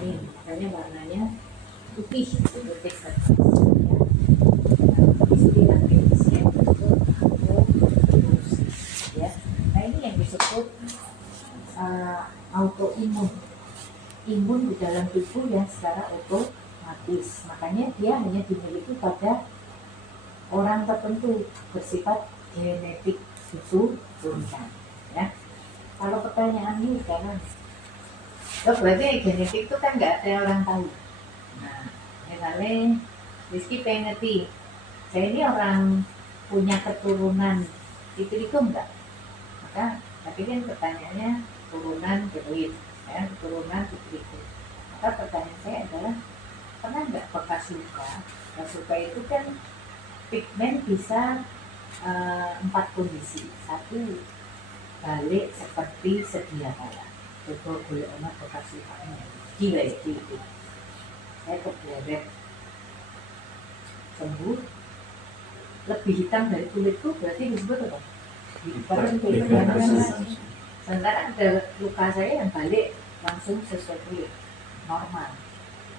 melanin, makanya warnanya putih seperti kertas. Istilah medisnya disebut autoimunis, ya. Nah ini yang disebut autoimun, imun di dalam tubuh yang secara otomatis. Makanya dia hanya dimiliki pada orang tertentu, bersifat genetik, itu turunan, ya. Kalau pertanyaannya sekarang, berarti genetik itu kan nggak ada orang tahu. Nah, misalnya Rizky pengen ngerti, saya ini orang punya keturunan itu enggak? Maka tapi kan pertanyaannya turunan geroid, ya, keturunan itu. Maka pertanyaan saya adalah, pernah nggak bekas luka? Bekas luka itu kan pigmen bisa 4 kondisi. 1, balik seperti sedia kala. Coba boleh omat bekas lukanya. Gila itu. Saya kebelet sembuh, lebih hitam dari kulitku, berarti disebut apa? Sementara ada luka saya yang balik langsung sesuai kulit, normal,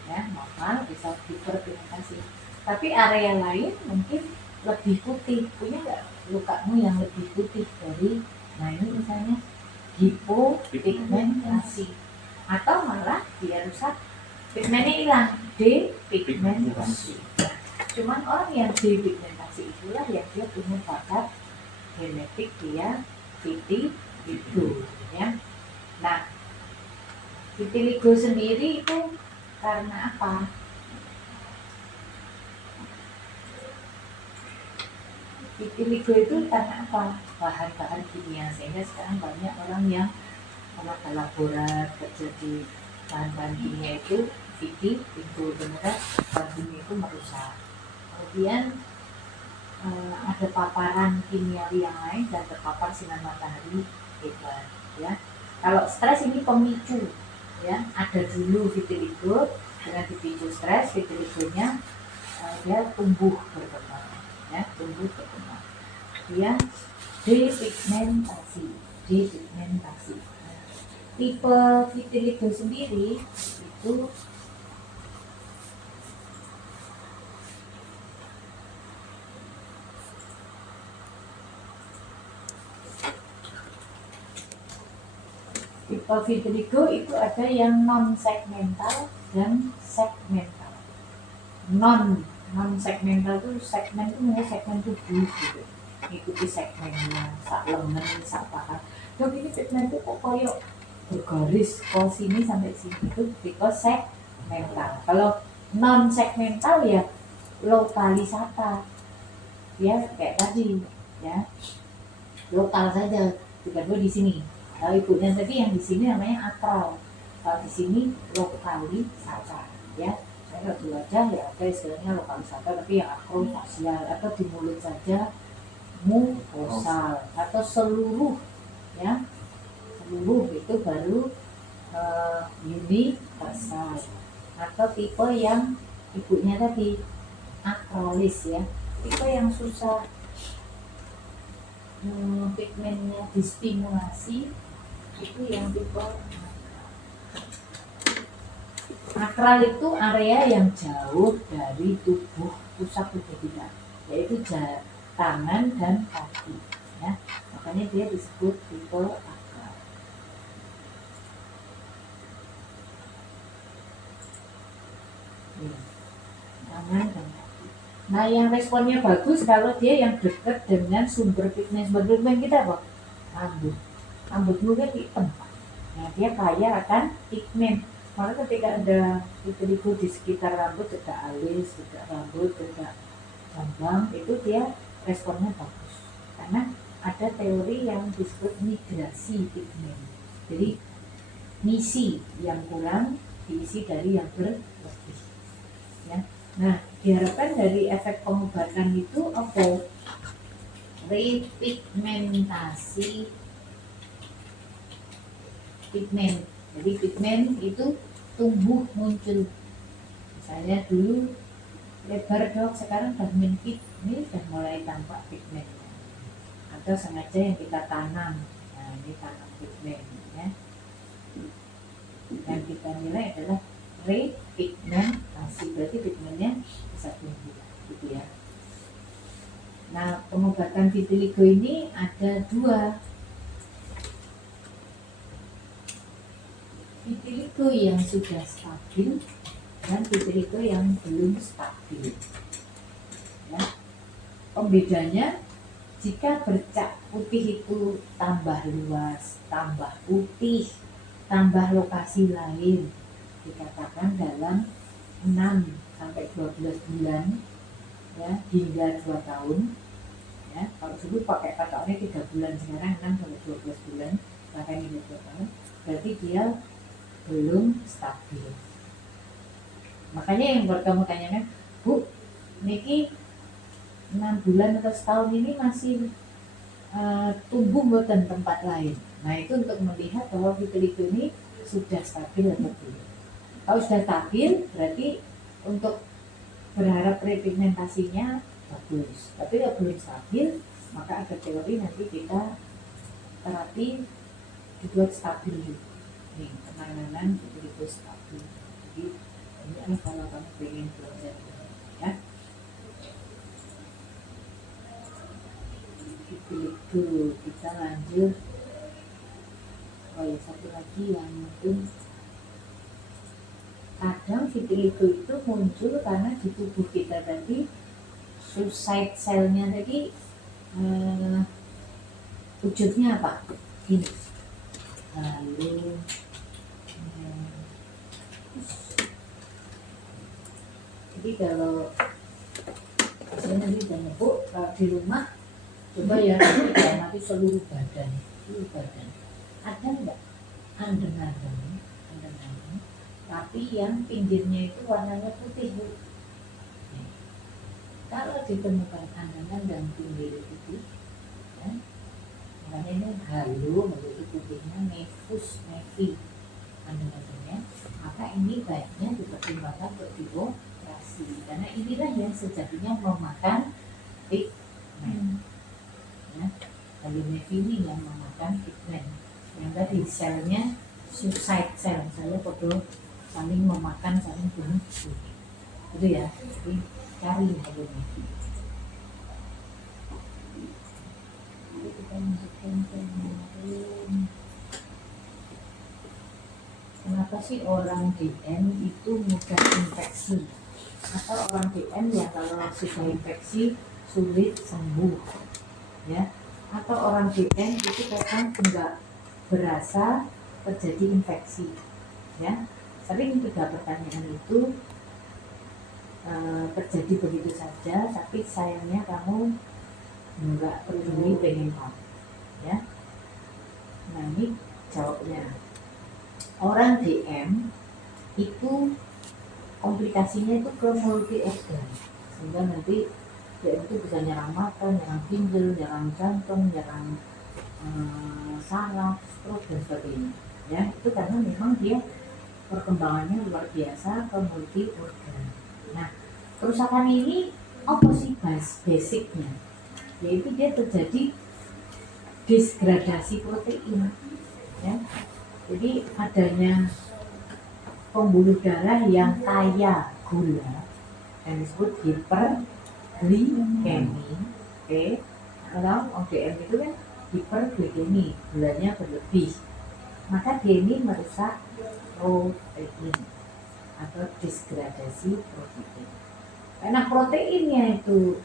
ya, normal, bisa dipigmentasi. Tapi area lain mungkin lebih putih. Punya nggak lukamu yang lebih putih dari, nah ini misalnya hipopigmentasi, atau malah dia rusak, pigmennya hilang, depigmentasi. Cuman orang yang depigmentasi itulah yang dia punya bakat genetik, dia vitiligo, ya. Nah, vitiligo sendiri itu karena apa? Vitiligo itu karena apa? Bahan-bahan kimia, sehingga sekarang banyak orang yang kalau laborat kerja di bahan-bahan kimia itu vitiligo, benar bahan kimia itu merusak. Kemudian ada paparan kimiawi yang lain dan terpapar sinar matahari hebat, ya. Kalau stres ini pemicu, ya. Ada dulu vitiligo, dengan dipicu stres, vitiligonya dia tumbuh berkembang, ya, tumbuh berkembang. Dia depigmentasi. Tipe vitiligo sendiri itu tipe vitiligo itu ada yang non segmental dan segmental. Non segmental itu segmen itu namanya segmen tubuh gitu. Ikuti segmennya, sak lengan, sak paha. Dok ini segmen itu kok koyok bergaris ke sini sampai sini, itu tipe segmental. Kalau non segmental ya lokalisata, ya kayak tadi, ya lokal saja, tiba-tiba di sini. Kalau ibunya tadi yang di sini namanya akral, kalau di sini lokalisata, ya. Saya di wajah ya ada istilahnya lokalisata, tapi yang akrofasial atau di mulut saja mukosal, atau seluruh, ya, seluruh itu baru universal. Atau tipe yang ibunya tadi akralis, ya, tipe yang susah pigmennya distimulasi, itu yang tipe akral. Itu area yang jauh dari tubuh, pusat tubuh kita, yaitu tangan dan kaki, ya. Makanya dia disebut tipe akral. Tangan dan kaki. Nah, yang responnya bagus kalau dia yang dekat dengan sumber pigmen. Sumber pigmen kita apa? Rambut. Rambutmu kan hitam. Nah, dia kaya akan pigmen. Maka ketika ada vitiligo di sekitar rambut, dekat alis, dekat rambut, dekat jambang, itu dia responnya bagus. Karena ada teori yang disebut migrasi pigmen. Jadi misi yang kurang diisi dari yang berlebih, ya. Nah, diharapkan dari efek pengobatan itu apa? Repigmentasi pigmen. Jadi pigmen itu tumbuh muncul. Misalnya dulu lebar dok, sekarang udah menyempit, ini sudah mulai tampak pigmen. Atau sengaja yang kita tanam, nah ini tanam pigmen, ya. Yang kita nilai adalah repigmentasi, berarti pigmennya bisa tumbuh gitu ya. Nah, pengobatan vitiligo ini ada dua. Vitiligo yang sudah stabil dan vitiligo yang belum stabil. Ya. Pembedanya, jika bercak putih itu tambah luas, tambah putih, tambah lokasi lain, dikatakan dalam 6-12 bulan ya, hingga 2 tahun ya. Kalau dulu pakai patokannya 3 bulan, sekarang 6-12 bulan, bahkan hingga 2 tahun, berarti dia belum stabil. Makanya yang buat kamu tanyakan, Bu, Niki 6 bulan atau setahun ini masih tumbuh buatan tempat lain. Nah, itu untuk melihat bahwa vitiligo ini sudah stabil atau belum. Kalau sudah stabil, berarti untuk berharap repigmentasinya bagus. Tapi kalau belum stabil, maka ada teori nanti kita terapi dibuat stabil juga. Nih, penanganan vitiligo stabil. Jadi ini kalau kamu pengen belajar ya. Vitiligo, kita lanjut. Oh ya, satu lagi yang mungkin kadang vitiligo itu muncul karena di tubuh kita tadi suicide cell-nya tadi wujudnya apa? Gini. Lalu jadi kalau saya nanti udah nyebut di rumah, coba ya nanti seluruh badan ada enggak andengan, tapi yang pinggirnya itu warnanya putih, Bu. Kalau ditemukan andengan dan pinggir putih ya, makanya ini halu menjadi putihnya nevi andengannya, maka ini baiknya dipertimbangkan untuk dioperasi, karena inilah yang sejatinya memakan pigmen ya. Halu nevi ini yang memakan pigmen, yang tadi selnya suicide cell, saya perlu saling memakan, saling bunuh itu ya. Jadi cari halu nevi. Kita masukkan kemarin, kenapa sih orang DM itu mudah infeksi, atau orang DM yang kalau sudah infeksi sulit sembuh ya, atau orang DM itu kadang enggak berasa terjadi infeksi ya. Sering 3 pertanyaan itu terjadi begitu saja, tapi sayangnya kamu enggak peduli, pengen tahu ya. Nah, ini jawabnya. Orang DM itu komplikasinya itu ke multi organ, sehingga nanti DM itu bisa nyerang mata, nyerang ginjal, nyerang jantung, nyerang saraf, stroke dan sebagainya ya. Itu karena memang dia perkembangannya luar biasa ke multi organ. Nah, kerusakan ini apa sih basicnya? Yaitu dia terjadi disgradasi protein ya. Jadi adanya pembuluh darah yang kaya gula yang disebut hiperglikemi, atau ODM itu kan hiperglikemi, gulanya berlebih, maka dia ini merusak protein atau disgradasi protein. Karena proteinnya itu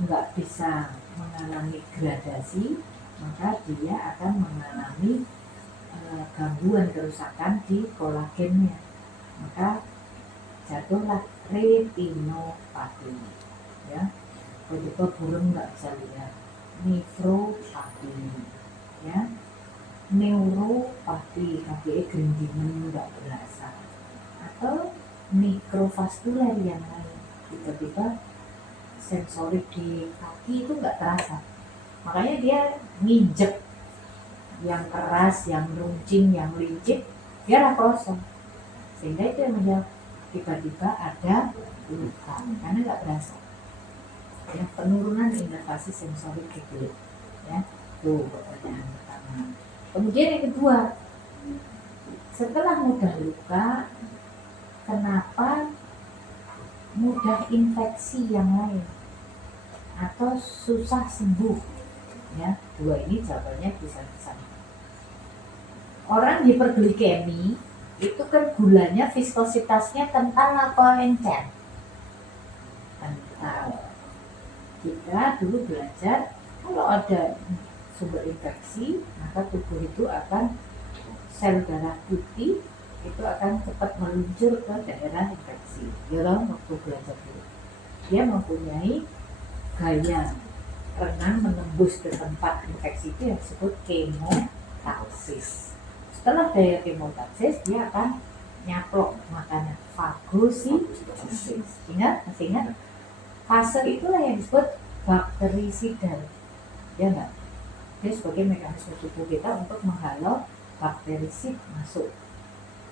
nggak bisa mengalami gradasi, maka dia akan mengalami gangguan kerusakan di kolagennya, maka jatuhlah retinopati ya. Kalau burung nggak bisa lihat, nefropati ya, neuropati, kaki gerindangan nggak berasa, atau mikrovaskuler yang lain, tiba-tiba sensorik di kaki itu nggak terasa, makanya dia nginjek yang keras, yang runcing, yang licin, dia kosong, sehingga itu yang menjawab tiba-tiba ada luka karena nggak berasa ya. Penurunan inervasi sensorik gitu ya. Tuh pertanyaan pertama. Kemudian yang kedua, setelah mudah luka kenapa mudah infeksi yang lain atau susah sembuh, ya. Dua ini jawabannya bisa sama. Orang hiperglikemi itu kan gulanya viskositasnya kental apa encer? Kental. Kita dulu belajar kalau ada sumber infeksi, maka tubuh itu akan sel darah putih itu akan cepat meluncur ke daerah infeksi. Ya, waktu belajar dulu, dia mempunyai gaya renang menembus ke tempat infeksi itu yang disebut kemotaksis. Setelah daya kemotaksis, dia akan nyaplok makanan, fagositosis. Masih ingat? Fase itulah yang disebut bakterisidal, ya enggak? Dia sebagai mekanisme tubuh kita untuk menghalau bakterisid masuk,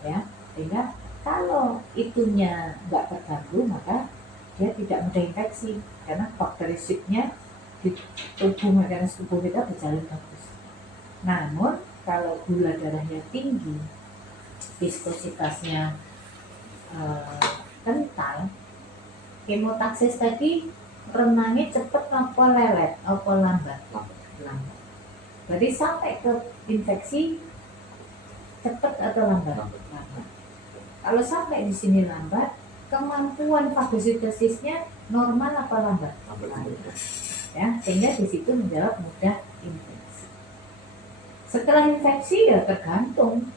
ya. Sehingga kalau itunya nggak terganggu, maka dia tidak mudah infeksi karena bakterisidnya di tubuh mekanisme tubuh kita berjalan bagus. Namun kalau gula darahnya tinggi, viskositasnya kental, kemotaksis tadi renangnya cepat apa lelet, apa lambat? Lambat. Berarti sampai ke infeksi cepat atau lambat? Lambat. Kalau sampai di sini lambat, kemampuan fagositosisnya normal apa lambat? Lambat. Ya, sehingga di situ menjawab mudah infeksi. Setelah infeksi ya tergantung.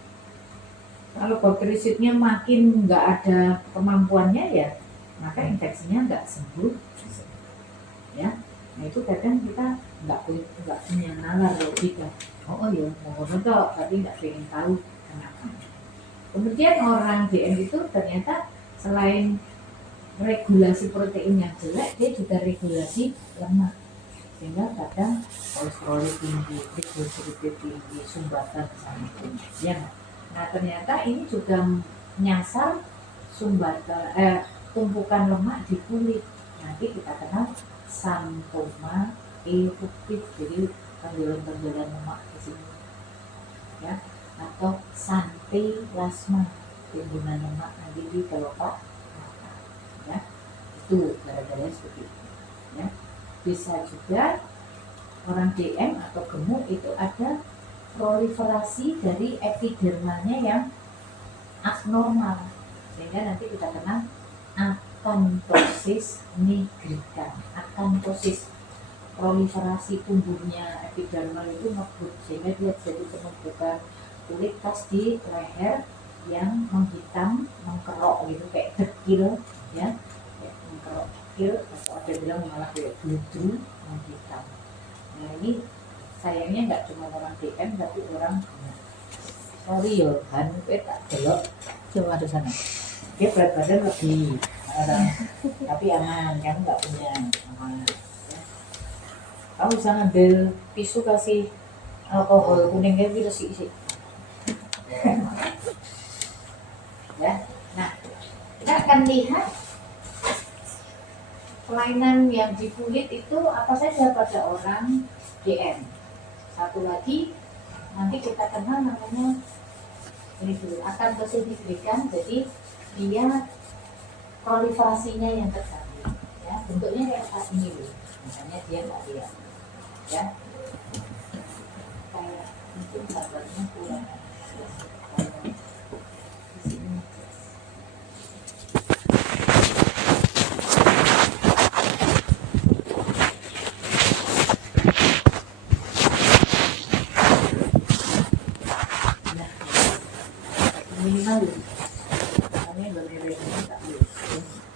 Kalau bakterisidnya makin nggak ada kemampuannya ya, maka infeksinya nggak sembuh, ya. Nah itu kadang kita nggak punya nalar logika. Oh ya, mau nonton tapi nggak pengen tahu kenapa. Kemudian orang DM itu ternyata selain regulasi protein yang jelek, dia juga regulasi lemak, sehingga kadang kolesterol tinggi, trigliserida tinggi, sumbatan sama tinggi, ya. Nah ternyata ini juga menyasar tumpukan lemak di kulit. Nanti kita kenal santoma eruptif, jadi penjualan lemak di sini, ya. Atau santelasma, timbunan lemak nanti di kelopak mata, ya. Itu gara-gara seperti itu, ya. Bisa juga orang DM atau gemuk itu ada proliferasi dari epidermalnya yang abnormal, sehingga nanti kita kenal akantosis nigricans. Akantosis, proliferasi tumbuhnya epidermal itu ngebut, sehingga dia jadi penumpukan kulit pas di leher yang menghitam, mengkerok gitu, kayak dekil, ya, kayak mengkerok dekil, atau ada bilang malah kayak gludru menghitam. Nah ini sayangnya nggak cuma orang DM tapi orang gemuk. Sorry Yohan, gue tak belok cuma di sana. Dia berat badan lebih, tapi aman, kamu nggak punya, aman. Ya. Kamu bisa ngambil tisu, kasih alkohol kuning kayak gitu sih. Ya, nah kita akan lihat kelainan yang di kulit itu apa saja pada orang DM. Satu lagi nanti kita kenal namanya ini dulu, akantosis nigricans. Jadi dia proliferasinya yang terjadi, ya, bentuknya kayak saat ini loh, misalnya dia nggak lihat, ya, kayak mungkin gambarnya kurang di sini. Minimal namanya berbeda tak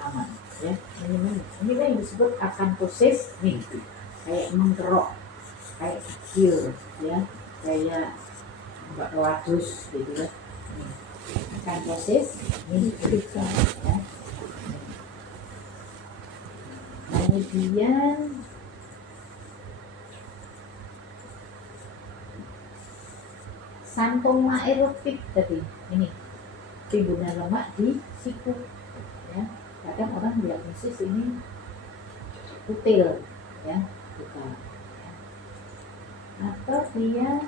aman, ya. Minimal ini yang disebut akantosis nih, kayak mengkerok, kayak kecil, ya, kayak mbak wadus gitu kan. Akantosis ini ya. Kemudian santoma eruptif tadi, ini timbunan lemak di siku, ya. Kadang orang diagnosis ini kutil, ya, bukan, ya. Atau dia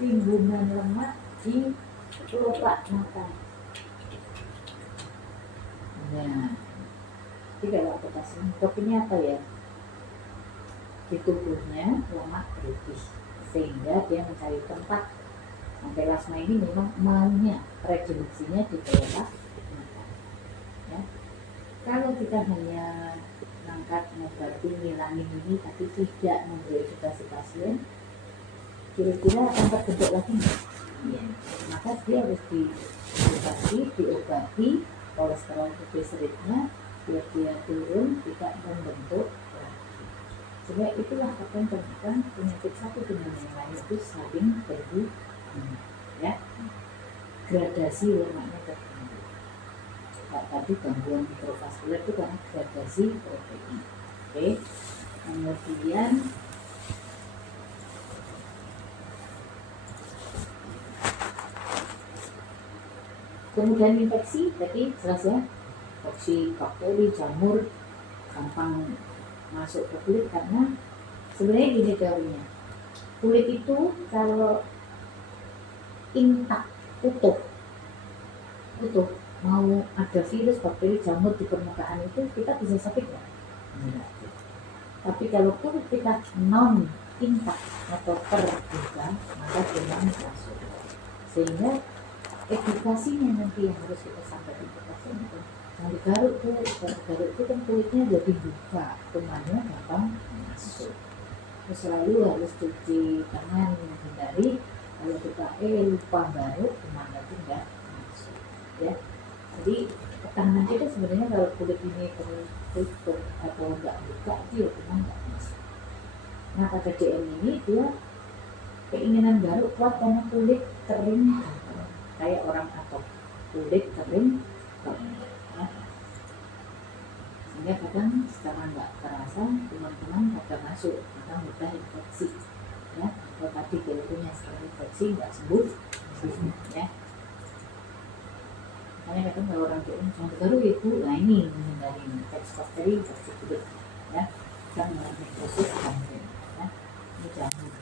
timbunan lemak di lupa makan. Nah, tidak apa kasih. Topinya apa ya? Di tubuhnya lemak berlebih sehingga dia mencari tempat. Sampai Lasma ini memang maunya predileksinya di daerah makan. Ya. Kalau kita hanya angkat mengobati ngilangin ini tapi tidak memberi edukasi pasien, kira-kira akan terbentuk lagi nggak? Ya. Maka dia harus diedukasi, diobati kolesterol triglyceridnya biar dia turun, tidak membentuk lagi. Sehingga itulah akan tentang penyakit satu dengan yang lain itu saling berhubungan, ya. Gradasi lemaknya tertentu. Tadi gangguan mikrovaskuler itu karena gradasi protein. Oke. Kemudian infeksi, tadi jelas ya, infeksi bakteri, jamur gampang masuk ke kulit karena sebenarnya gini teorinya, kulit itu kalau intak, utuh mau ada virus, bakteri, jamur di permukaan itu kita bisa sakit ya? Enggak. Tapi kalau kulit kita non intak atau terbuka, maka memang masuk. Sehingga edukasinya nanti yang harus kita sampaikan ke pasien itu, yang digaruk itu kan kulitnya jadi buka, kumannya gampang masuk. Terus selalu harus cuci tangan, menghindari kalau kita lupa garuk, kumannya itu enggak masuk, ya. Jadi pertahanan kita sebenarnya kalau kulit ini tertutup atau enggak buka, dia kuman enggak masuk. Nah pada DM ini dia keinginan garuk kuat karena kulit kering, kayak orang atok, kulit kering, ya. Sehingga kadang secara nggak terasa teman-teman pada masuk, maka mudah infeksi, ya. Kalau tadi kulitnya setelah infeksi nggak sembuh, ya. Makanya kadang kalau orang tua jangan baru ibu, nah ini menghindari infeksi bakteri, infeksi kulit, ya. Kan mikrosis sampai, ya. Ini jamur.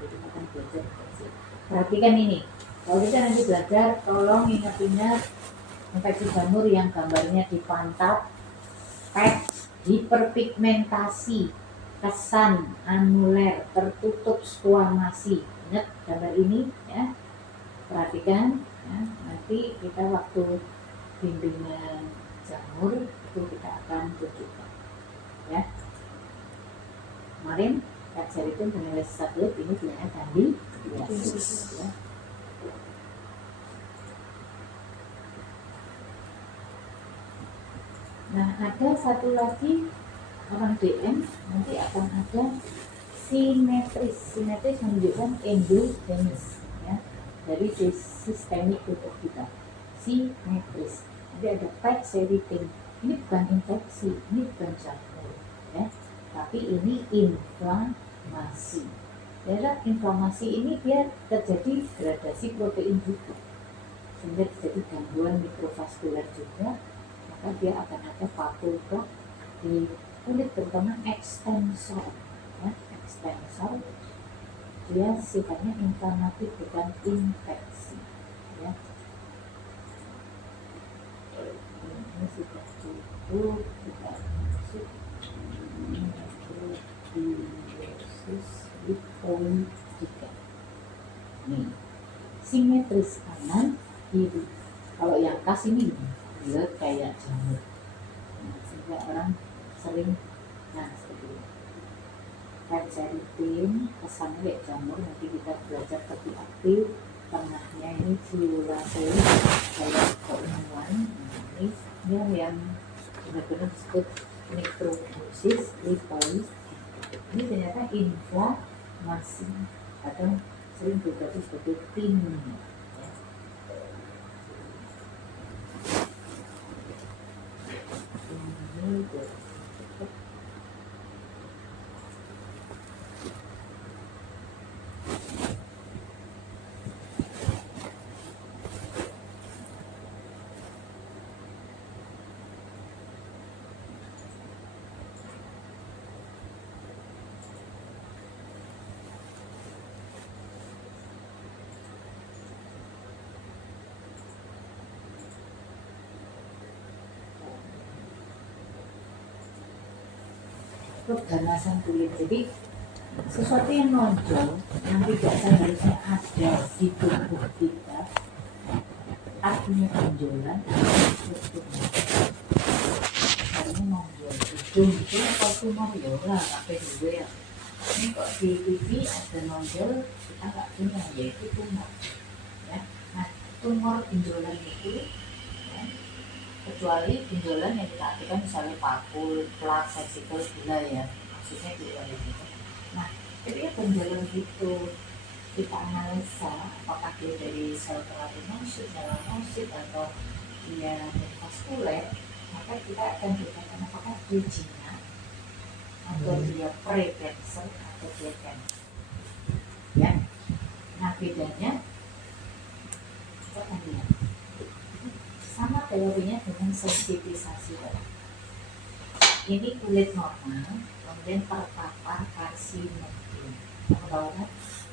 Jadi kita akan belajar infeksi. Perhatikan ini. Kalau kita nanti belajar, tolong ingat-ingat infeksi jamur yang gambarnya di pantat, pek, hiperpigmentasi, kesan, anuler, tertutup, squamasi. Ingat gambar ini, ya. Perhatikan, ya. Nanti kita waktu bimbingan jamur itu kita akan tunjukkan, ya. Kemarin Kak Syarifin dengan les satelit ini bilangnya kandidiasis, ya. Nah ada satu lagi orang DM nanti akan ada simetris menunjukkan endogenis, ya, dari sistemik tubuh kita. Simetris nanti ada pexeritin, ini bukan infeksi, ini bukan jamur, ya, tapi ini inflamasi. Dalam inflamasi ini dia terjadi gradasi protein juga, sehingga terjadi gangguan mikrovaskuler juga. Maka dia akan ada patolog di kulit, terutama ekstensor, ya, ekstensor dia sifatnya inflamatif bukan infeksi, ya. Ini sudah tutup, kita masuk mikrobiosis di poin 3. Nih, simetris kanan kiri. Kalau yang kas ini dia kayak jamur, nah, sehingga orang sering seperti ini. Pexeritin kesannya kayak jamur, nanti kita belajar lebih aktif. Tengahnya ini violatoid kayak keunguan. Nah, ini dia yang benar-benar disebut necrosis lipoid. Ini ternyata inflamasi atau sering juga disebut tim. keganasan kulit. Jadi sesuatu yang nonjol yang tidak seharusnya ada di tubuh kita, artinya benjolan, artinya nonjol. Hidung itu apa tumor ya lah, apa juga ya. Ini kok di TV ada nonjol, kita nggak punya, yaitu tumor. Ya. Nah, tumor benjolan itu, ya, kecuali benjolan yang kita artikan misalnya pakul, plak, vesikel, gula ya, maksudnya gitu. Nah, ketika benjolan itu kita analisa apakah dia dari sel keratinosit, melanosit, atau dia vaskuler, maka kita akan berkata apakah dia jinak atau dia pre-cancer atau dia cancer. Ya, nah bedanya kita akan lihat sama teorinya dengan sensitisasi. Ini kulit normal, kemudian terpapar karsinogen. Kamu tahu kan?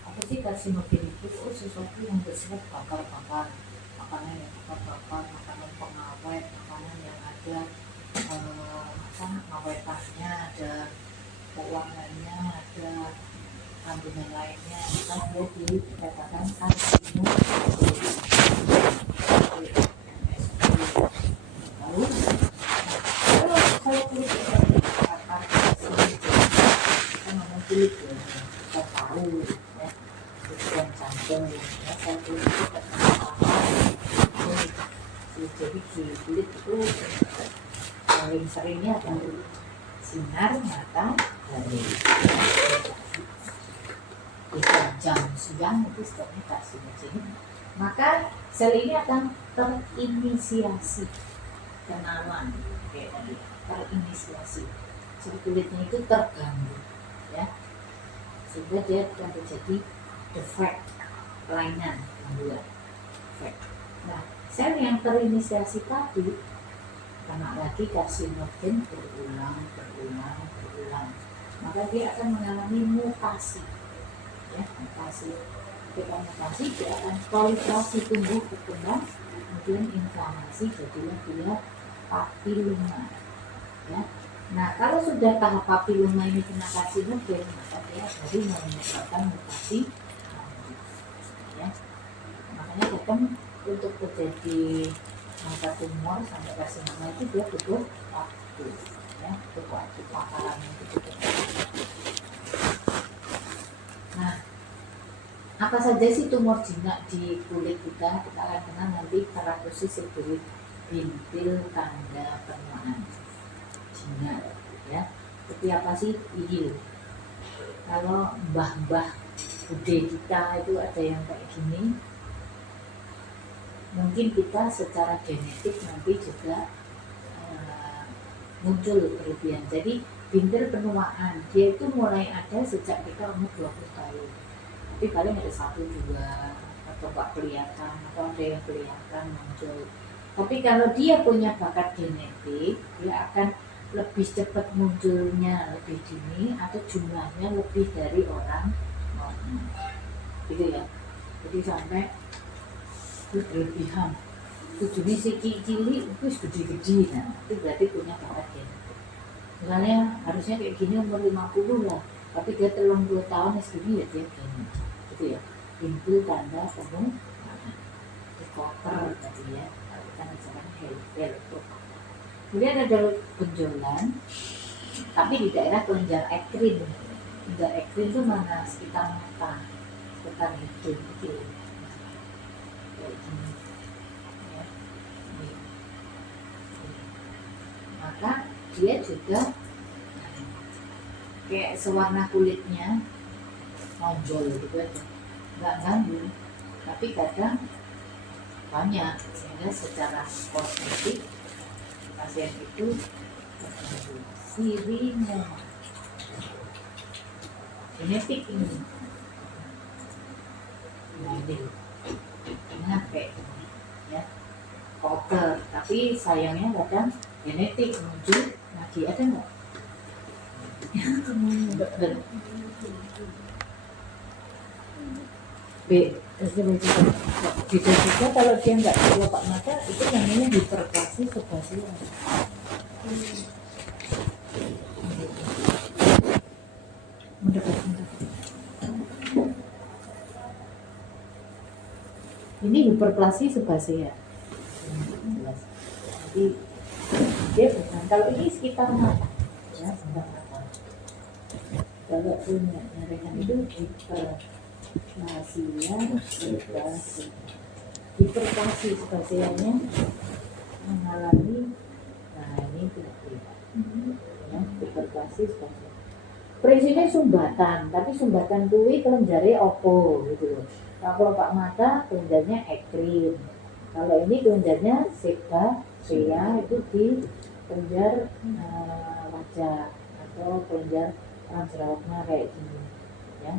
Apa sih karsinogen itu? Oh, sesuatu yang bersifat bakar-bakar, makanan yang bakar-bakar, makanan pengawet, makanan yang ada ngawetannya, ada pewarnanya, ada kandungan lainnya, maka dia dikatakan karsinogen. Lalu kalau kulit kita terpapar karsinogen, kita ngomong kulit ya, kita tahu ya, dan jantung ya, kalau kulit itu terpapar, jadi di kulit itu paling seringnya ada sinar matahari. Di jam siang itu sebabnya karsinogen. Maka sel ini akan terinisiasi kenalan kayak tadi, terinisiasi. Jadi kulitnya itu terganggu, ya, sehingga dia akan terjadi defect, kelainan, gangguan, defect. Nah, sel yang terinisiasi tadi kena lagi karsinogen berulang, maka dia akan mengalami mutasi, ya, mutasi. Ketika mutasi dia akan proliferasi tumbuh berkembang, kemudian inflamasi, jadilah dia papiloma, ya. Nah, kalau sudah tahap papiloma ini kena karsinogen, maka dia baru menyebabkan mutasi, ya. Makanya datang untuk terjadi masa tumor sampai karsinoma itu dia butuh waktu, ya, butuh waktu paparannya itu butuh waktu. Nah, apa saja sih tumor jinak di kulit kita? Kita akan kenal nanti keratosis seborrheic bintil tanda penuaan jinak, ya. Seperti apa sih? Ini kalau mbah-mbah bude kita itu ada yang kayak gini, mungkin kita secara genetik nanti juga muncul berlebihan. Jadi bintil penuaan dia itu mulai ada sejak kita umur 20 tahun, tapi paling ada 1-2 atau nggak kelihatan, atau ada yang kelihatan muncul. Tapi kalau dia punya bakat genetik, dia akan lebih cepat munculnya, lebih dini, atau jumlahnya lebih dari orang normal, gitu ya. Jadi sampai berlebihan, tujuannya si cili itu gede-gede, nah itu berarti punya bakat genetik. Misalnya harusnya kayak gini umur 50 lah, tapi dia 30 tahun segini ya dia gini, gitu ya. Bintil tanda penuh koper tadi ya, kita misalkan helper. Kemudian ada benjolan, tapi di daerah kelenjar ekrin. Kelenjar ekrin itu mana? Sekitar mata, sekitar hidung, gitu. Ya. Maka dia juga kayak sewarna kulitnya nonjol gitu aja, nggak ganggu, tapi kadang banyak, sehingga secara kosmetik pasien itu terganggu. Sirine genetik ini kayak ya, koper, tapi sayangnya kadang genetik muncul lagi, ada nggak? Bisa juga kalau dia nggak kelopak mata, itu namanya hiperplasia sebasial. Ini hiperplasia sebasea. Jadi dia bukan, kalau ini sekitar mata, ya sekitar mata. Kalau punya nyaringan itu hiperplasia sebasea. Hiperplasia sebaseanya mengalami, nah ini tidak ya, hiperplasia sebasea. Prinsipnya sumbatan, tapi sumbatan kuwi kelenjare opo gitu loh. Kalau Pak mata kelenjarnya ekrim. Kalau ini kelenjarnya sebasea itu di kelenjar wajah atau kelenjar jerawatnya kayak gini ya.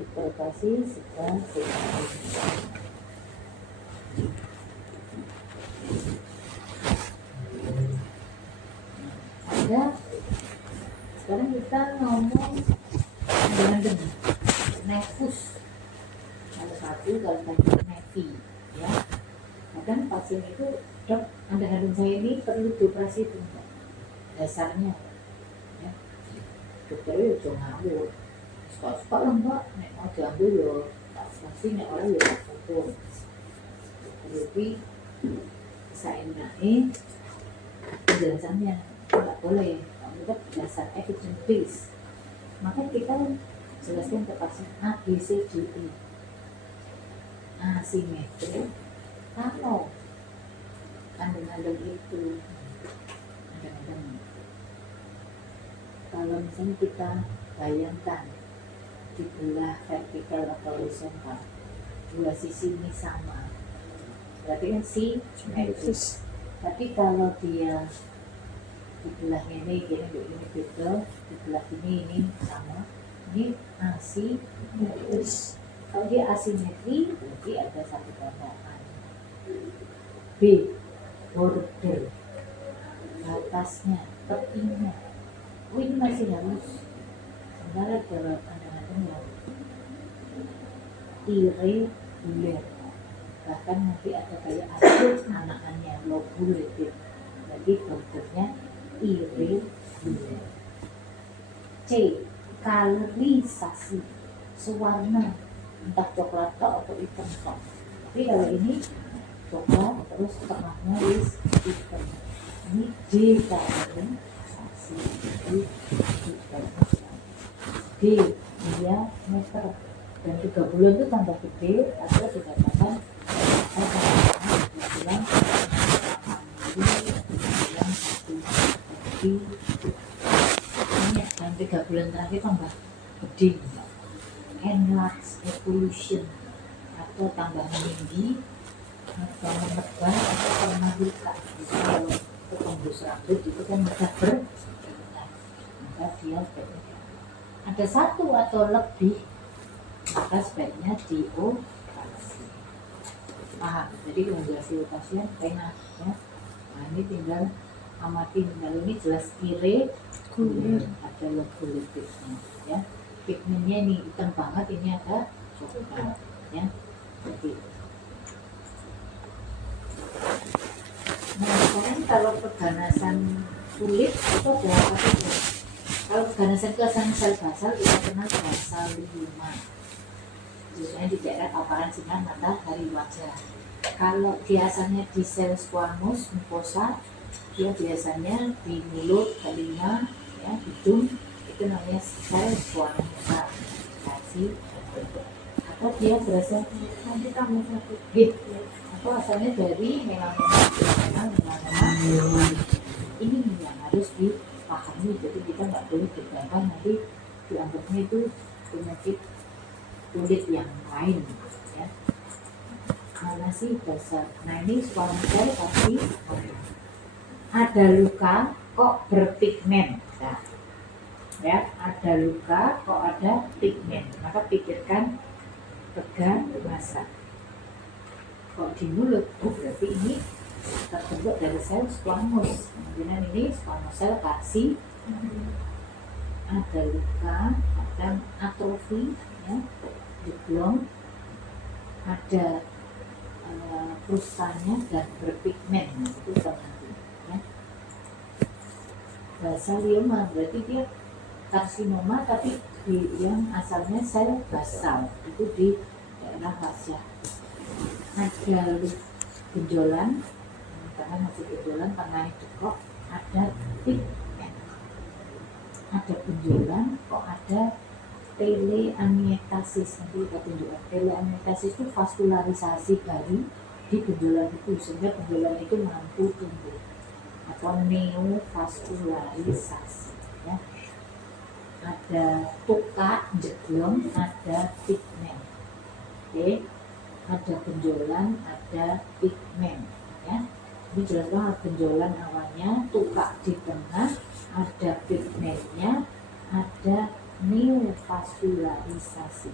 Hiperplasia sebasea. Ada. Sekarang kita ngomong dengan nefus. Kalau satu, kalau nefi, ya. Kadang pasien itu, dok, anda-anda saya ini perlu dioperasi itu, dasarnya, ya. Dokternya udah ngawur, suka-suka lah mbak, nek mau diambil ya, tak operasi nek orang ya foto. Tapi saya enaknya penjelasannya nggak boleh. Berdasar evidence base, maka kita jelaskan ke pasien A, B, C, D, E. Asimetri kalau kandung-kandung itu kadang-kadang kalau misalnya kita bayangkan dibelah vertikal atau horizontal, dua sisi ini sama, berarti kan simetris. Tapi kalau dia dibelah ini beda, dibelah ini sama, ini asimetris. Kalau dia asimetri berarti ada satu gerakan. B, border, batasnya, tepinya, ini masih halus. Sementara kalau kadang-kadang yang irregular, bahkan nanti ada kayak anakannya lobulated, jadi bordernya irregular. C, kalorisasi, sewarna, entah coklat atau hitam. Tapi kalau ini coklat terus tengahnya hitam. Ini D, kalorisasi, D, dia meter, dan 3 bulan itu tambah gede atau dikatakan bulan ini dalam 3 bulan terakhir tambah gede, enlarge evolution atau tambah meninggi atau menebal atau pernah luka. Kalau tembus rambut itu kan mudah bergerak, maka dia sebaiknya ada satu atau lebih, maka sebaiknya dioperasi. Paham? Jadi menjelaskan pasien enak ya. Nah ini tinggal amatin, kalau ini jelas irregular, ada lobulatifnya ya. Pigmennya ini hitam banget, ini ada coklat ya. Jadi nah sekarang kalau keganasan kulit itu ada apa saja? Kalau keganasan sel basal kita kenal basaliuma, biasanya di daerah paparan sinar matahari wajah. Kalau biasanya di sel squamous mucosa, dia biasanya di mulut, telinga, ya, hidung, itu namanya sel squamosa. Atau dia berasal nanti kamu sakit, atau asalnya dari melanoma. Ini yang harus dipahami, jadi kita nggak boleh gegabah nanti dianggapnya itu penyakit kulit yang lain ya. Mana sih dasar? Nah ini sponsor pasti ada luka kok berpigmen, nah, ya ada luka kok ada pigmen, maka pikirkan keganasan. Kok di mulut, berarti ini terbentuk dari sel squamous. Kemudian ini squamous sel karsi, ada luka, ada atrofi, ya, diplom, ada krustanya dan berpigmen, itu tertentu. Ya. Basalioma berarti dia karsinoma tapi yang asalnya sel basal, itu di rahasia. Ada benjolan, karena masih benjolan, tengahnya cekok, ada pigmen. Ada benjolan, kok ada teleamnietasis. Nanti kita tunjukkan. Teleamnietasis itu vaskularisasi baru di benjolan itu, sehingga benjolan itu mampu tumbuh, atau neovaskularisasi. Ya. Ada tukak, jeglong, ada pigmen. Oke, ada benjolan, ada pigmen. Ya, ini jelas banget benjolan awalnya, tukak di tengah, ada pigmennya, ada neovaskularisasi.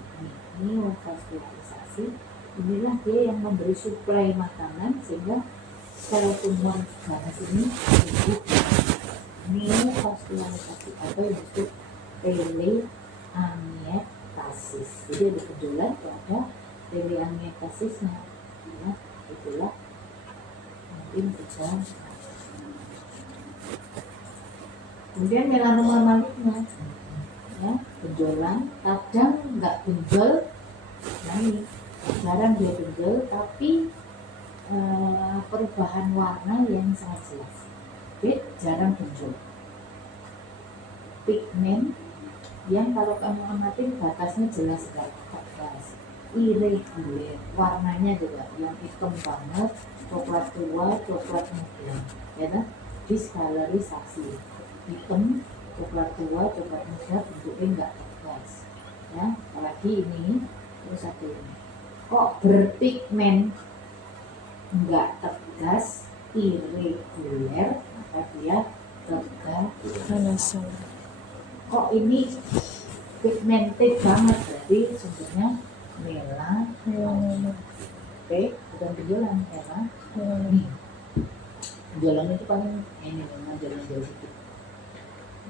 Neovaskularisasi inilah dia yang memberi suplai makanan sehingga sel tumor ganas ini tumbuh. Neovaskularisasi atau yang disebut teleamnietasis. Jadi ada benjolan, ada teleamnietasisnya. Ya, itulah mungkin kita. Kemudian melanoma maligna, ya, benjolan, kadang nggak benjol, nah ini jarang dia benjol, tapi perubahan warna yang sangat jelas. Oke, jarang benjol. Pigmen yang kalau kamu amatin batasnya jelas gak jelas, irregular, warnanya juga yang hitam banget, coklat tua, coklat muda, ya kan? Discolorisasi, hitam, coklat tua, coklat muda, bentuknya enggak tegas, ya. Apalagi ini, terus satu ini, kok berpigmen, enggak tegas, irregular, maka dia tegas. Kok ini pigmented banget, berarti sumbernya melanoma. Oke, bukan benjolan, nih benjolan itu kan ini memang jalan-jalan sedikit,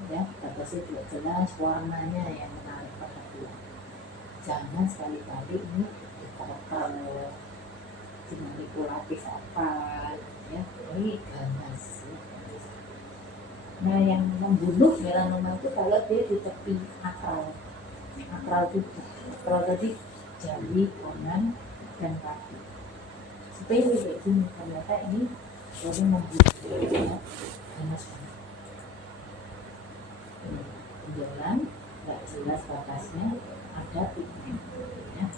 ya, batasnya tidak jelas, warnanya yang menarik perhatian. Jangan sekali-kali ini diterapkan dimanipulatif apa, ya, ini ganas. Nah, yang membunuh melanoma itu kalau dia di tepi akral juga. Akral tadi jari, kanan, dan kaki. Sepele kayak gini, ternyata ini jadi membunuh, ya, ganas banget. Benjolan, nggak jelas batasnya, ada pigmen, ya.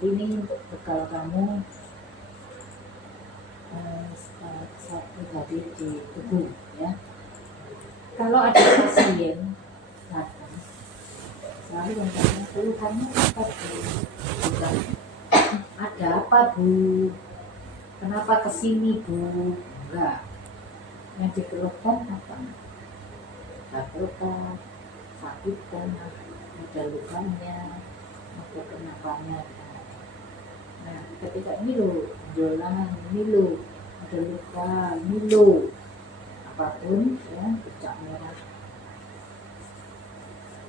Ini untuk bekal kamu saat pribadi di tubuh, ya. Kalau ada pasien datang, selalu bertanya keluhannya apa, Bu? Ada apa, Bu? Kenapa kesini, Bu? Enggak. Yang dikeluhkan apa? Gatal, sakit, ada lukanya, ada kenapanya. Nah, ketika ini loh, benjolan, ini loh, ada luka, ini loh, apapun, ya, pucat merah,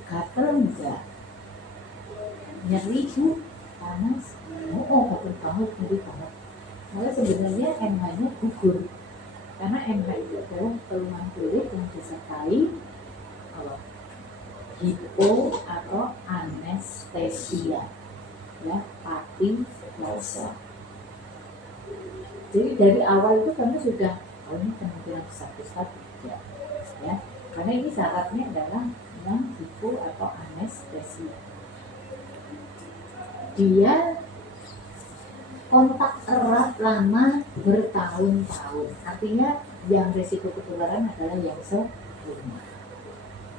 gatel enggak, nyeri, Bu, panas, gatel banget, nyeri banget. Malah sebenarnya MH-nya gugur, karena MH itu adalah keluhan kulit yang disertai hipo atau anestesia, ya, patiplasa. Jadi dari awal itu kamu sudah, ini kemungkinan besar tidak, ya, karena ini syaratnya adalah yang hipo atau anestesia. Dia kontak erat lama bertahun-tahun, artinya yang risiko ketularan adalah yang sebelumnya.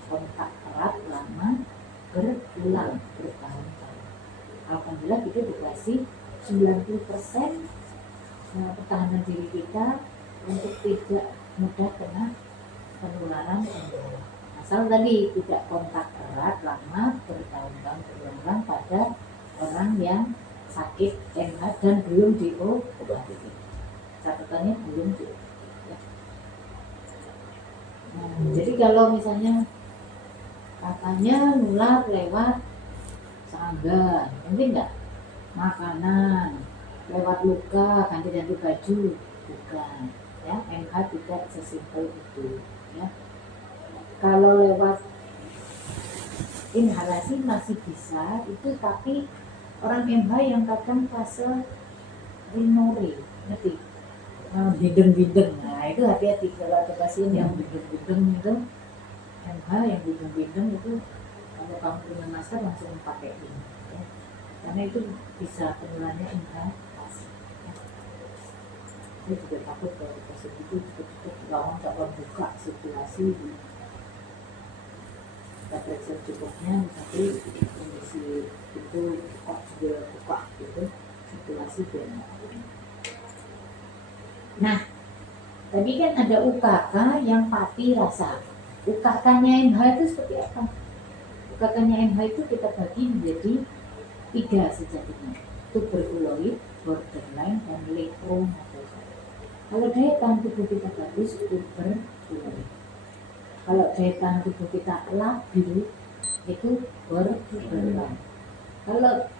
Kontak erat lama berulang bertahun-tahun. Alhamdulillah kita dikasih 90% pertahanan diri kita untuk tidak mudah kena penularan. Asal tadi tidak kontak erat lama bertahun-tahun berulang pada orang yang sakit MH dan belum diobati. Catatannya belum diobati. Nah, Jadi kalau misalnya katanya nular lewat serangga, mungkin nggak? Makanan, lewat luka, ganti-ganti baju, bukan. Ya, MH tidak sesimpel itu. Ya. Kalau lewat inhalasi masih bisa, itu tapi orang MH yang kadang fase rinore, ngerti? Bideng-bideng, nah itu hati-hati kalau ada pasien yang bideng-bideng itu, MH yang bideng-bideng itu kalau kamu dengan masker langsung pakai ini, ya. Karena itu bisa penularannya inhalasi. Ya. Saya juga takut kalau pasien itu cukup gawang kalau buka sirkulasi di tablet secukupnya, tapi kondisi itu kok juga buka gitu sirkulasi biar. Nah, tadi kan ada UKK yang pati rasa. UKK-nya MH itu seperti apa? UKK-nya MH itu kita bagi menjadi 3 sejatinya. Tuberkuloid, borderline, dan lepromatosa. Kalau daya tahan tubuh kita bagus, tuberkuloid. Kalau daya tahan tubuh kita labil, itu borderline. Kalau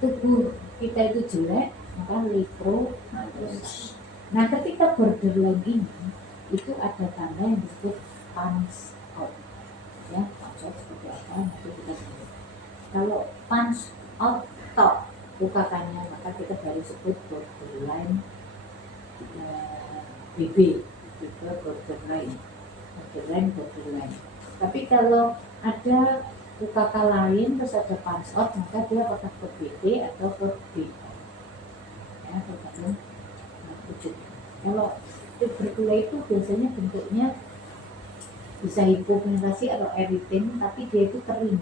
tubuh kita itu jelek, maka lepromatosa. Nah, ketika borderline ini itu ada tanda yang disebut punch out. Ya, punch out seperti apa nanti kita sebut. Kalau punch out top UKK-nya, maka kita baru sebut borderline BB, juga borderline. Tapi kalau ada UKK lain terus ada punch out, maka dia apakah ke BD atau ke B. Ya, tergantung wujud. Kalau tuberkulosis itu biasanya bentuknya bisa hipopigmentasi atau eritem, tapi dia itu kering,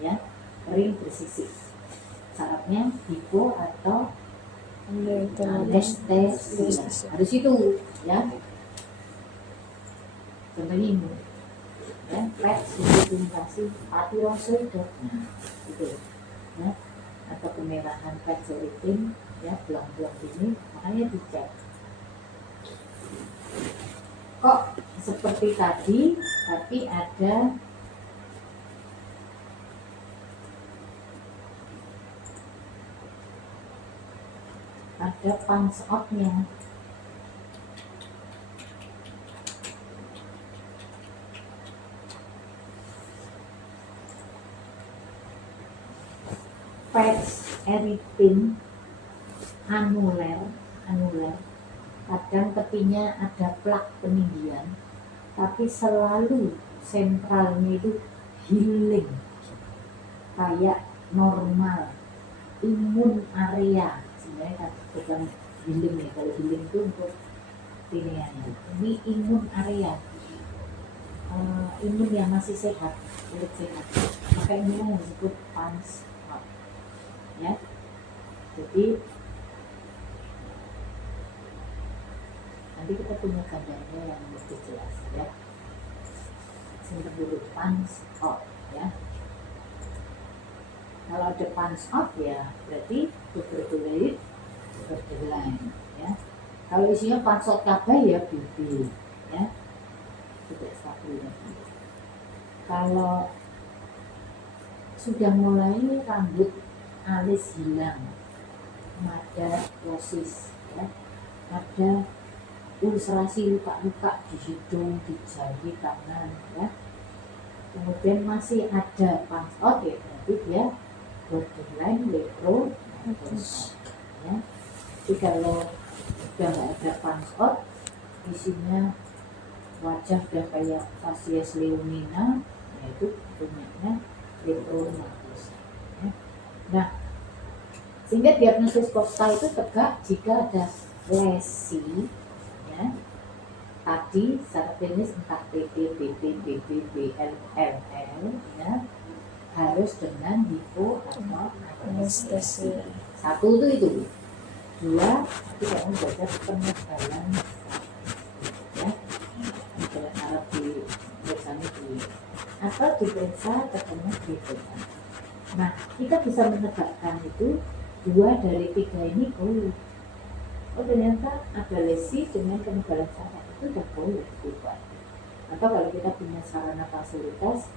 ya, kering bersisik. Syaratnya hipo atau anestesia harus itu, ya. Contohnya ini, ya, PET hipopigmentasi patirosoide, nah, itu, ya, atau kemerahan PET eritem, ya, belang-belang ini, makanya dicek. Kok seperti tadi, tapi ada punch out-nya. PET eritem anuler, kadang tepinya ada plak peninggian, tapi selalu sentralnya itu healing, kayak normal, imun area. Sebenarnya bukan healing ya, kalau healing itu untuk pilihannya. Ini imun area, imun yang masih sehat, kulit sehat. Maka ini yang disebut punch out, ya. Jadi nanti kita punya gambarnya yang lebih jelas, ya. Simpan dulu punch out, ya. Kalau ada punch out, ya berarti tuberkulosis, borderline, ya. Kalau isinya punch out kabeh, ya BB, ya, tidak stabil. Kalau sudah mulai rambut alis hilang, ada rosis, ya, ada ulcerasi, luka-luka di hidung, di jari kanan, ya, kemudian masih ada punch out, ya berarti dia borderline lepromatosa, ya. Jadi kalau sudah nggak ada punch out, isinya wajah udah kayak facies leumina, yaitu punyanya lepromatosa, ya. Nah, sehingga diagnosis kostal itu tegak jika ada lesi, ya, tadi secara klinis entah PP, BP, BB, BL, LL, ya, harus dengan hipo atau anestesia. Satu itu. Dua, nanti kamu belajar penebalan, ya, penebalan Arab di bersama di atau diperiksa ketemu di depan. Nah, kita bisa menegakkan itu 2 dari 3 ini boleh. Oh, ternyata ada lesi dengan penebalan saraf itu udah boleh dibuat. Atau kalau kita punya sarana fasilitas,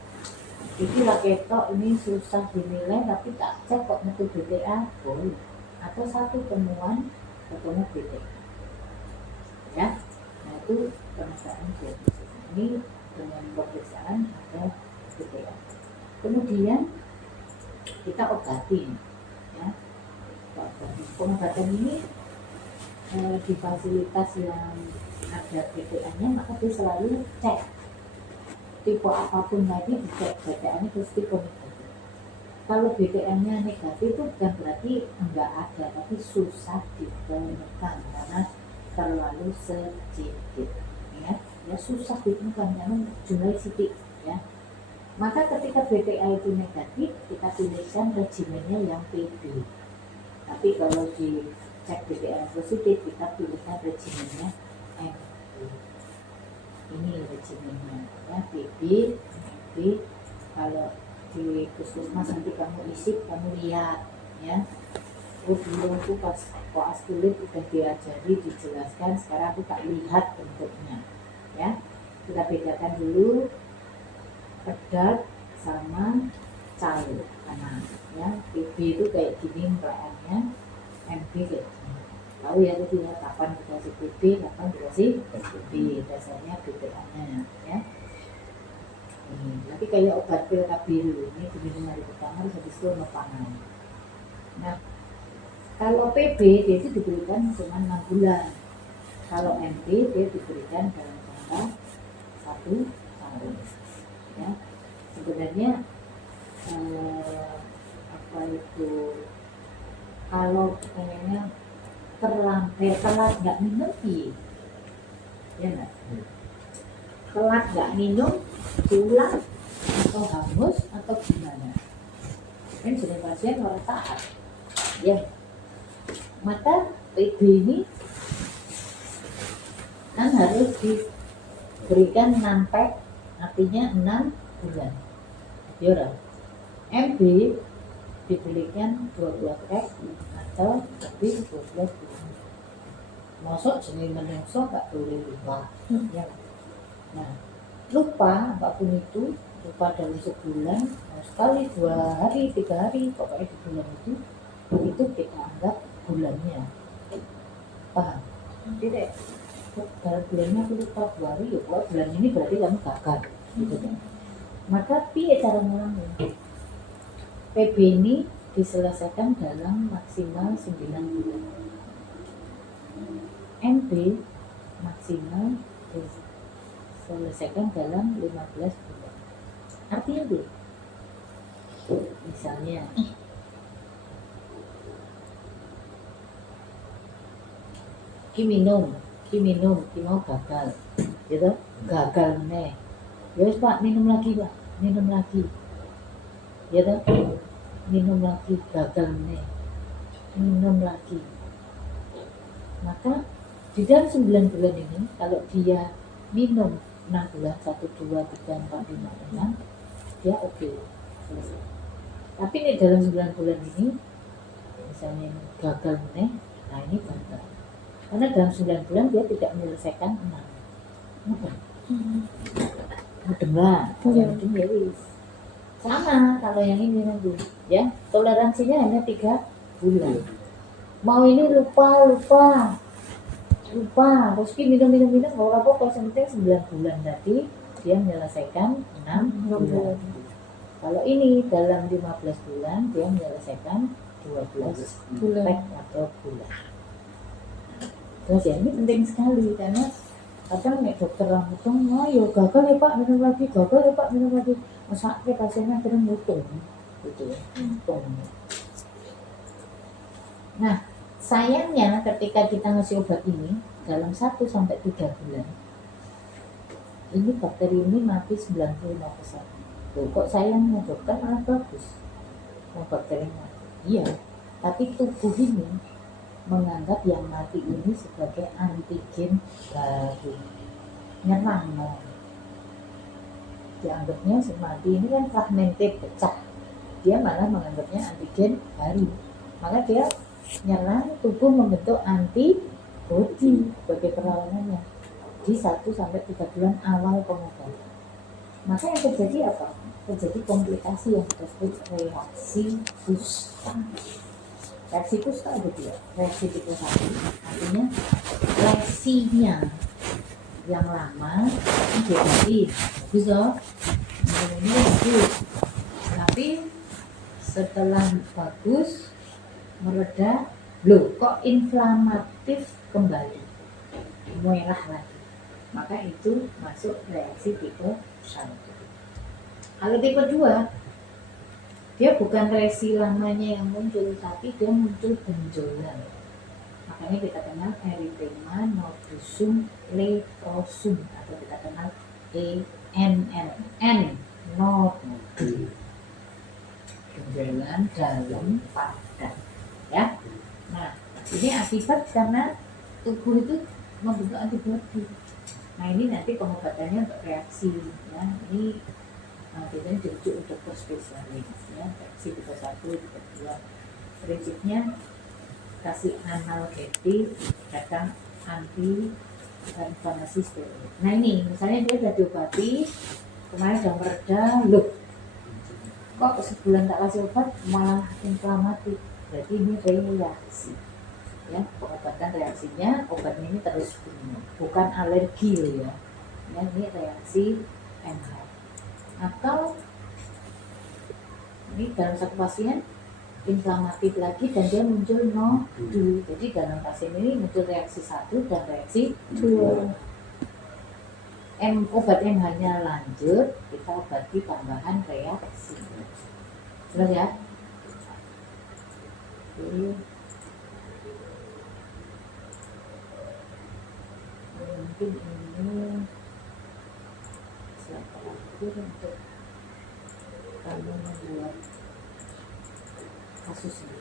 itu lah ketok ini susah dinilai tapi tak cek kok metu BTA boleh. Atau satu temuan ketemu BTA, ya. Nah itu pemetaan diagnosis. Ini dengan pemeriksaan ada BTA. Kemudian kita obatin, ya. Pengobatan ini di fasilitas yang ada BTA-nya, maka dia selalu cek tipe apapun tadi, dicek BTA-nya terus tipe negatif. Kalau BTA-nya negatif itu bukan berarti enggak ada, tapi susah ditemukan karena terlalu sedikit, ya susah ditemukan karena jumlah sedikit, ya. Maka ketika BTA itu negatif, kita pilihkan regimennya yang PB. Tapi kalau dicek BTA positif, kita pilihkan regimennya MB. Ini regimennya, ya, PB, MB. Kalau di puskesmas nanti kamu isi, kamu lihat, ya. Dulu aku pas koas kulit udah diajari, dijelaskan, sekarang aku tak lihat bentuknya, ya. Kita bedakan dulu pedat sama cair kanan, ya. PB itu kayak gini pelaannya, MB kayak gini. Tahu ya tadi ya, kapan dikasih PB, kapan dikasih PB, dasarnya BPA-nya, ya. Nanti kayak obat pil kabiru, ini diminum hari pertama, habis itu pangan. Nah, kalau PB dia itu diberikan cuma 6 bulan. Kalau MB dia diberikan dalam jangka 1 tahun. Ya, sebenarnya apa itu, kalau pengennya telat nggak minum sih, ya nggak? Telat nggak minum, pulang atau hangus atau gimana? Kan sudah pasien orang taat, ya. Maka PB ini kan harus diberikan 6 pack, artinya 6 bulan. Ya, MB dibelikan 12 pack atau lebih 12 bulan. Masuk jenis menungso gak boleh lupa, ya. Nah, lupa apapun itu, lupa dalam sebulan, sekali, 2 hari, 3 hari, pokoknya di bulan itu kita anggap bulannya. Paham? Tidak. Dalam bulannya aku lupa 2 hari, ya bulan ini berarti kamu gagal, gitu kan. Maka piye cara ngulangnya? PB ini diselesaikan dalam maksimal 9 bulan. MB maksimal diselesaikan dalam 15 bulan. Artinya itu, misalnya ki mau gagal, gitu, gagal nih. Ya wis Pak, minum lagi, ya toh, minum lagi, gagal nih, minum lagi. Maka di dalam 9 bulan ini, kalau dia minum 6 bulan, 1, 2, 3, 4, 5, 6, dia oke, selesai. Tapi ini dalam 9 bulan ini, misalnya gagal nih, nah ini gagal. Karena dalam 9 bulan dia tidak menyelesaikan 6. Mudeng lah, mudeng ya wis. Sama kalau yang ini nanti, ya, toleransinya hanya 3 bulan. Mau ini lupa, terus minum, kalau apa yang penting 9 bulan tadi dia menyelesaikan 6 bulan. Kalau ini dalam 15 bulan dia menyelesaikan 12 bulan atau bulan. Terus ya, ini penting sekali karena kadang nek dokter langsung, ya gagal ya Pak, minum lagi, masaknya pasiennya terus mutung, gitu ya. Nah, sayangnya ketika kita ngasih obat ini dalam 1 sampai 3 bulan, ini bakteri ini mati 95%. Loh, kok sayangnya dokter, malah bagus bakteri mati. Iya, tapi tubuh ini menganggap yang mati ini sebagai antigen baru, nyerang malah. Dianggapnya si mati ini kan fragmented, pecah, dia malah menganggapnya antigen baru, maka dia nyerang, tubuh membentuk antibodi sebagai perlawanannya. di 1-3 bulan awal pengobatan. Maka yang terjadi apa? Terjadi komplikasi yang disebut reaksi kusta. Reaksi kusta ada dua. Reaksi tipe 1 artinya reaksinya yang lama jadi bisa ini bagus, tapi setelah bagus mereda, loh kok inflamatif kembali, merah lagi, maka itu masuk reaksi tipe 1. Kalau tipe 2 dia bukan reaksi lamanya yang muncul, tapi dia muncul benjolan. Makanya kita kenal erythema nodosum leprosum atau kita kenal ENN, node, benjolan dalam padat, ya. Nah, ini akibat karena tubuh itu membentuk antibodi. Nah, ini nanti pengobatannya untuk reaksi, ya. Ini biasanya dirujuk untuk spesialis, ya. Reaksi tipe 1, tipe 2. Prinsipnya kasih analgetik, kadang anti inflamasi steroid. Nah ini misalnya dia sudah diobati, kemarin sudah mereda, loh kok sebulan tak kasih obat malah inflamatif, berarti ini reaksi, ya. Pengobatan reaksinya obat ini terus diminum, bukan alergi loh, ya. Ya, ini reaksi MH. Atau ini dalam satu pasien inflamatif lagi dan dia muncul nodul. Jadi dalam pasien ini muncul reaksi 1 dan reaksi 2. Obat MH-nya lanjut, kita obati tambahan reaksi. Jelas ya? Oke. Mungkin ini slide terakhir untuk kamu membuat kasusnya.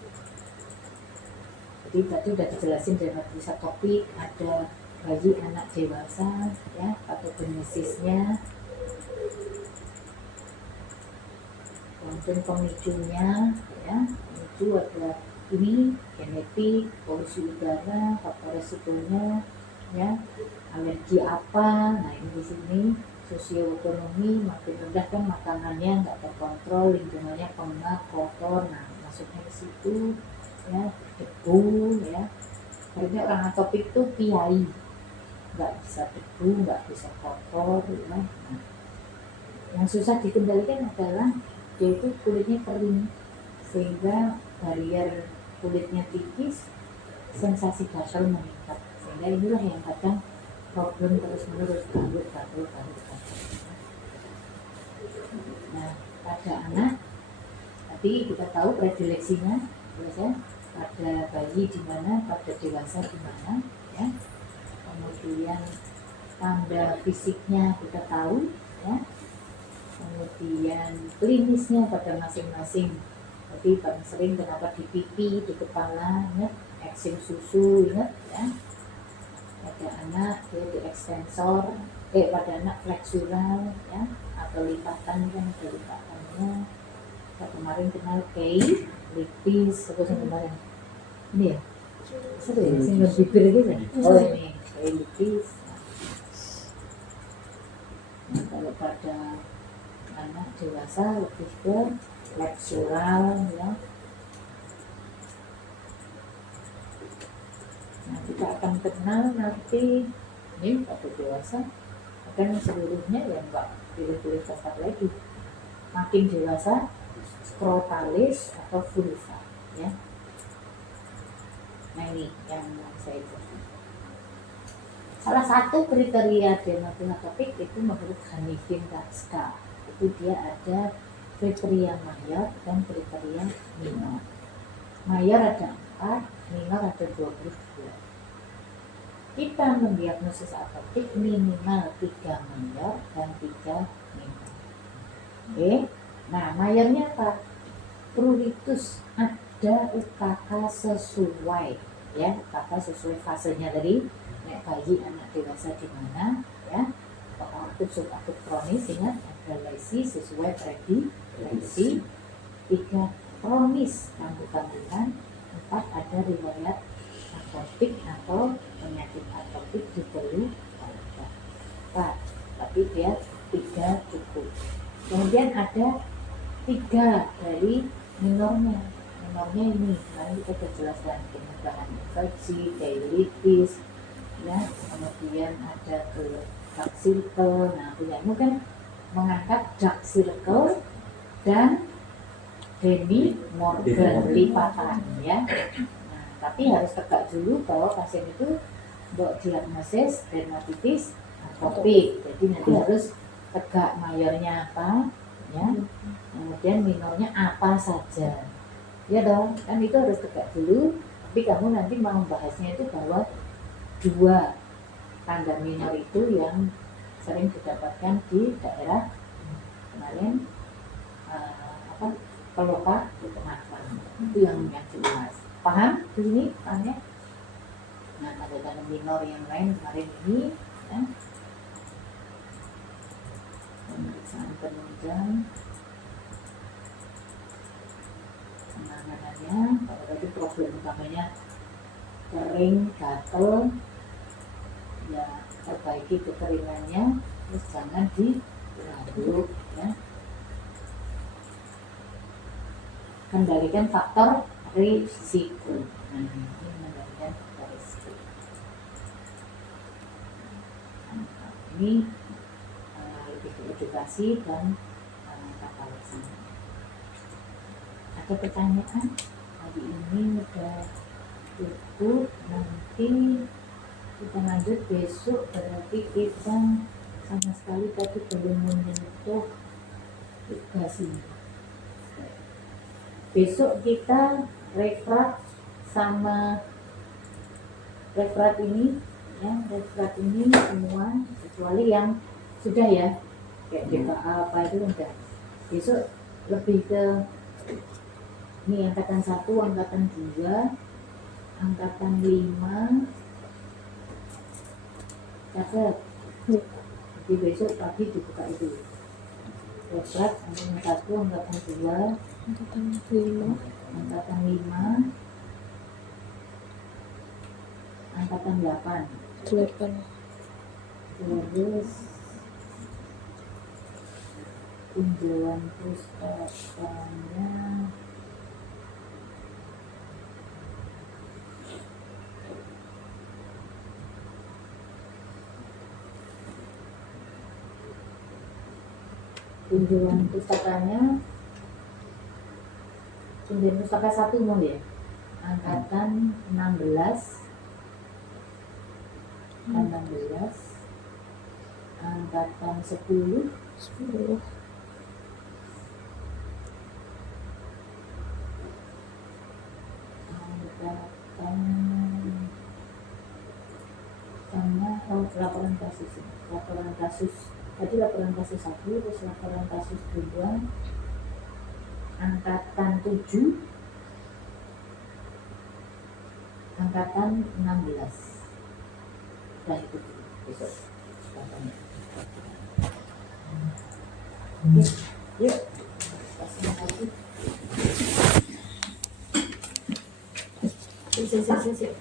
Jadi tadi sudah dijelasin dari bisa topik, ada bayi, anak, dewasa, ya, patogenesisnya, kemudian pemicunya, ya. Pemicu ada ini genetik, polusi udara, faktor resikonya, ya, alergi apa. Nah ini di sini sosioekonomi, makin rendah kan makanannya nggak terkontrol, lingkungannya pengap, kotor, nah masuknya ke situ, ya, debu, ya. Harusnya orang atopik itu kiai, nggak bisa debu, nggak bisa kotor, ya. Nah, yang susah dikendalikan adalah dia itu kulitnya kering, sehingga barrier kulitnya tipis, sensasi gatal meningkat, sehingga inilah yang kadang problem terus menerus, gatal. Nah, pada anak tapi kita tahu predileksinya biasanya pada bayi di mana, pada dewasa di mana, ya. Kemudian tanda fisiknya kita tahu, ya. Kemudian klinisnya pada masing-masing. Jadi paling sering kenapa di pipi, di kepala, ya, eksim susu, ingat, ya. Pada anak dia di ekstensor, pada anak fleksural, ya, atau lipatan kan ada lipatannya. Kita kemarin kenal kei, lipis, apa yang kemarin? Ini ya? Seru ya? Single bibir gitu ya? Oh ini, kei lipis. Nah, kalau pada anak dewasa lebih ke fleksural, ya. Nah, kita akan kenal nanti ini pada dewasa akan seluruhnya ya enggak pilih-pilih tempat lagi. Makin dewasa scrotalis atau vulva, ya. Nah ini yang saya jelaskan. Salah satu kriteria dermatotopik itu menurut Hanifin Ratska, itu dia ada kriteria mayor dan kriteria minor. Mayor ada 4, minor ada 22. Kita mendiagnosis atopik minimal 3 mayor dan 3 minor. Oke. Nah, mayornya apa? Pruritus, ada UKK sesuai, ya, UKK sesuai fasenya tadi, nek bayi, anak, dewasa di mana, ya. Apakah akut, subakut, kronis, ingat ada lesi sesuai predilesi. 3 kronis kambuh-kambuhan. 4 ada riwayat atopik atau penyakit atopik di pelu. 4, tapi dia 3 cukup. Kemudian ada 3 dari minornya. Minornya ini, mari kita sudah jelaskan kemudahan infeksi, dailitis, ya. Kemudian ada ke dark circle. Nah, punyanya kan mengangkat dark circle dan Demi Morgan lipatan, ya. Nah, tapi harus tegak dulu bahwa pasien itu diagnosis dermatitis atopik. Jadi nanti harus tegak mayornya apa, ya. Kemudian minornya apa saja. Ya dong, kan itu harus tegak dulu. Tapi kamu nanti mau bahasnya itu bahwa 2 tanda minor itu yang sering didapatkan di daerah kemarin peluka keponakan. Itu yang jelas. Paham di sini tanya? Nah, tanda-tanda minor yang lain kemarin ini, ya. Pemeriksaan penunjang, penanganannya, kalau tadi problem utamanya kering, gatel, ya perbaiki kekeringannya, terus jangan dirabuk, ya. Kendalikan faktor risiko. Nah, ini kendalikan faktor risiko. Nah, ini lebih ke edukasi dan tata laksana. Ada pertanyaan? Hari ini udah cukup, nanti kita lanjut besok. Berarti kita sama sekali tadi belum menyentuh tugas ini. Besok kita refrat sama refrat ini, ya, refrat ini semua kecuali yang sudah, ya, kayak DKA apa itu udah. Besok lebih ke ini angkatan 1, angkatan 2, angkatan 5, catat. Jadi besok pagi dibuka itu refrat angkatan 1, angkatan 2, angkatan 5, angkatan 8. Terus tinjauan pustakanya tinjauan pustaka 1 mau, ya, angkatan 16, angkatan 10, angkatan sama laporan kasus tadi, laporan kasus 1, terus laporan kasus 2, angkatan 7, angkatan 16. Udah itu besok katanya. Oke, yuk kasih lagi. Sip.